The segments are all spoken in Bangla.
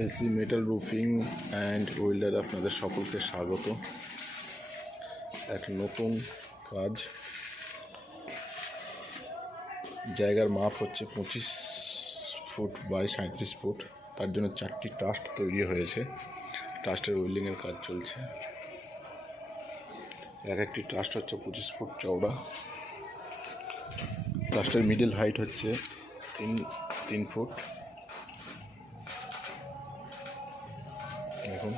SG metal roofing and welder আপনাদের সকলকে স্বাগত। এক নতুন কাজ। জায়গার মাপ হচ্ছে 25 ফুট বাই 37 ফুট। তার জন্য 4টি ট্রাস্ট তৈরি হয়েছে। ট্রাস্টের ওয়েল্ডিংয়ের কাজ চলছে। একটি ট্রাস্ট হচ্ছে 25 ফুট চওড়া। ট্রাস্টের মিডল হাইট হচ্ছে 3 ফুট। দেখুন,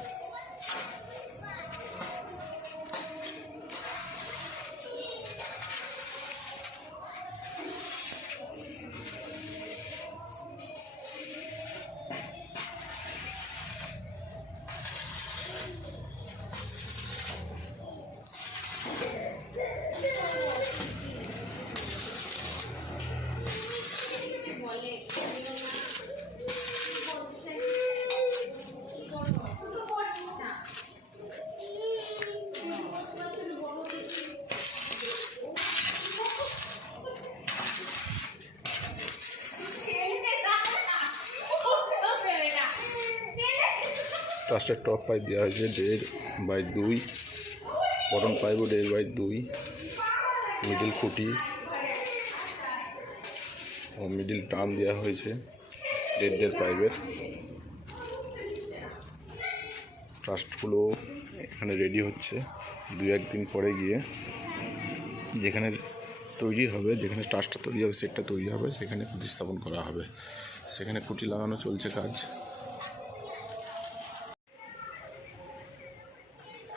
ট্রাস্টের টপ পাইপ দেওয়া হয়েছে 1.5/2, বটম পাইপও 1.5/2, মিডিল খুঁটি ও মিডিল টান দেওয়া হয়েছে 1.5 পাইপের। ট্রাস্টগুলো এখানে রেডি হচ্ছে। 2-1 দিন পরে গিয়ে যেখানে তৈরি হবে, যেখানে ট্রাস্টটা তৈরি হবে, সেটটা তৈরি হবে, সেখানে খুঁটি স্থাপন করা হবে। সেখানে খুঁটি লাগানো চলছে কাজ।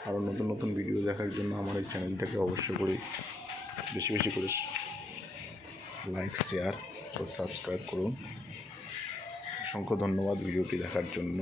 আরও নতুন নতুন ভিডিও দেখার জন্য আমার এই চ্যানেলটাকে অবশ্যই করে বেশি বেশি করে লাইক, শেয়ার ও সাবস্ক্রাইব করুন। অসংখ্য ধন্যবাদ ভিডিওটি দেখার জন্য।